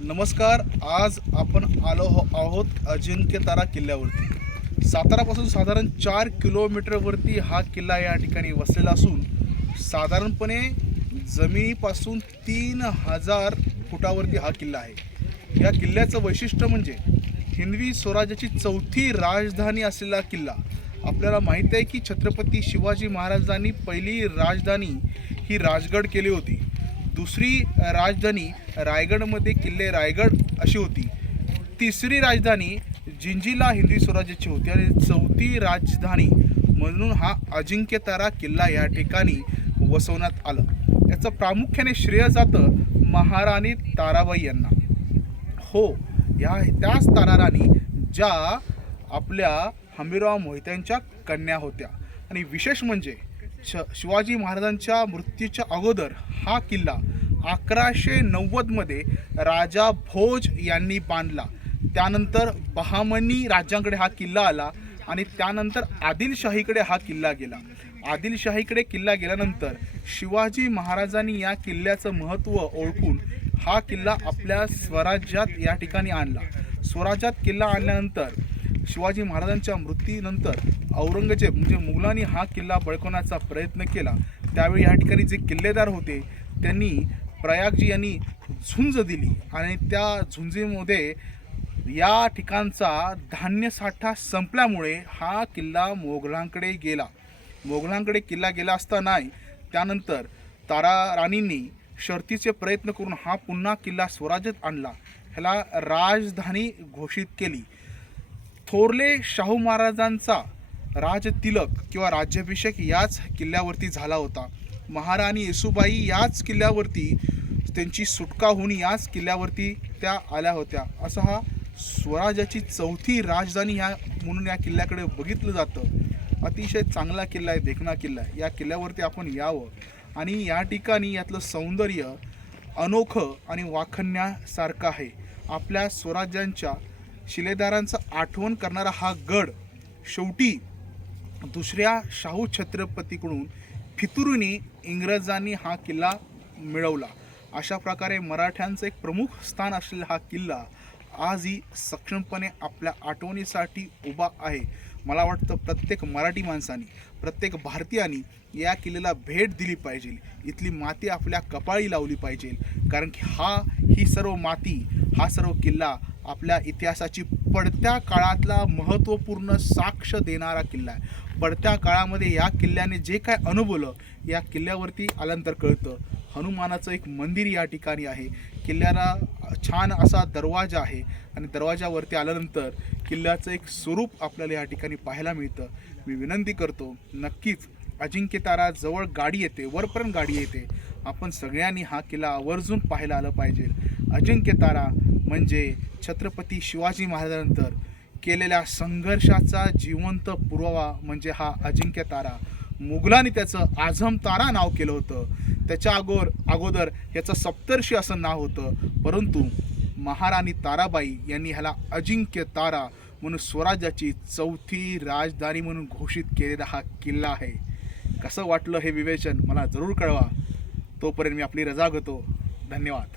नमस्कार आज आपण आलो हो- आहोत अजिंक्यतारा किल्ल्यावरती. सातारापासून साधारण चार किलोमीटरवरती हा किल्ला या ठिकाणी वसलेला असून साधारणपणे जमिनीपासून तीन हजार फुटावरती हा किल्ला आहे. या किल्ल्याचं वैशिष्ट्य म्हणजे हिंदवी स्वराज्याची चौथी राजधानी असलेला किल्ला. आपल्याला माहीत आहे की छत्रपती शिवाजी महाराजांनी पहिली राजधानी ही राजगड केली होती. दुसरी राजधानी रायगडमध्ये किल्ले रायगड अशी होती. तिसरी राजधानी जिंजीला हिंदवी स्वराज्याची होती आणि चौथी राजधानी म्हणून हा अजिंक्यतारा किल्ला या ठिकाणी वसवण्यात आलं. याचं प्रामुख्याने श्रेय जातं महाराणी ताराबाई यांना. हो या त्याच ताराराणी ज्या आपल्या हमीराव मोहित्यांच्या कन्या होत्या. आणि विशेष म्हणजे श शिवाजी महाराजांच्या मृत्यूच्या अगोदर हा किल्ला अकराशे नव्वदमध्ये राजा भोज यांनी बांधला. त्यानंतर बहामनी राज्यांकडे हा किल्ला आला आणि त्यानंतर आदिलशाहीकडे हा किल्ला गेला. आदिलशाहीकडे किल्ला गेल्यानंतर शिवाजी महाराजांनी या किल्ल्याचं महत्त्व ओळखून हा किल्ला आपल्या स्वराज्यात या ठिकाणी आणला. स्वराज्यात किल्ला आणल्यानंतर शिवाजी महाराजांच्या मृत्यूनंतर औरंगजेब म्हणजे मुघलांनी हा किल्ला बळकवण्याचा प्रयत्न केला. त्यावेळी या ठिकाणी जे किल्लेदार होते त्यांनी प्रयागजी यांनी झुंज दिली आणि त्या झुंजीमध्ये या ठिकाणचा धान्य साठा संपल्यामुळे हा किल्ला मोगलांकडे गेला. मोगलांकडे किल्ला गेला असता नाही त्यानंतर तारा राणींनी शर्तीचे प्रयत्न करून हा पुन्हा किल्ला स्वराज्यात आणला. ह्याला राजधानी घोषित केली. थोरले शाहू महाराजांचा राजतिलक किंवा राज्याभिषेक याच किल्ल्यावरती झाला होता. महाराणी येसुबाई याच किल्ल्यावरती त्यांची सुटका होऊन याच किल्ल्यावरती त्या आल्या होत्या. असा हा स्वराज्याची चौथी राजधानी ह्या म्हणून या किल्ल्याकडे बघितलं जातं. अतिशय चांगला किल्ला आहे देखणा किल्ला आहे. या किल्ल्यावरती आपण यावं. आणि या ठिकाणी यातलं सौंदर्य अनोखं आणि वाखण्यासारखं आहे. आपल्या स्वराज्यांच्या शिलेदारांचं आठवण करणारा हा गड शेवटी दुसऱ्या शाहू छत्रपतीकडून फितुरीने इंग्रजांनी हा किल्ला मिळवला. अशा प्रकारे मराठ्यांचं एक प्रमुख स्थान असलेला हा किल्ला आजही सक्षमपणे आपल्या आठवणीसाठी उभा आहे. मला वाटतं प्रत्येक मराठी माणसाने प्रत्येक भारतीयाने या किल्ल्याला भेट दिली पाहिजे. इथली माती आपल्या कपाळी लावली पाहिजे. कारण की हा ही सर्व माती हा सर्व किल्ला आपल्या इतिहासाची पडत्या काळातला महत्त्वपूर्ण साक्ष देणारा किल्ला आहे. पडत्या काळामध्ये या किल्ल्याने जे काय अनुभवलं या किल्ल्यावरती आल्यानंतर कळतं. हनुमानाचं एक मंदिर या ठिकाणी आहे. किल्ल्याला छान असा दरवाजा आहे आणि दरवाजावरती आल्यानंतर किल्ल्याचं एक स्वरूप आपल्याला या ठिकाणी पाहायला मिळतं. मी विनंती करतो नक्कीच अजिंक्यतारा जवळ गाडी येते वरपर्यंत गाडी येते. आपण सगळ्यांनी हा किल्ला आवर्जून पाहायला आलं पाहिजे. अजिंक्यतारा म्हणजे छत्रपती शिवाजी महाराजांनंतर केलेल्या संघर्षाचा जिवंत पुरावा म्हणजे हा अजिंक्य तारा. मुघलांनी त्याचं आझम तारा नाव केलं होतं. त्याच्या अगोर अगोदर याचं सप्तर्षी असं नाव होतं. परंतु महाराणी ताराबाई यांनी ह्याला अजिंक्य तारा म्हणून स्वराज्याची चौथी राजधानी म्हणून घोषित केलेला हा किल्ला आहे. कसं वाटलं हे विवेचन? मला जरूर कळवा. तोपर्यंत मी आपली रजा घेतो. धन्यवाद.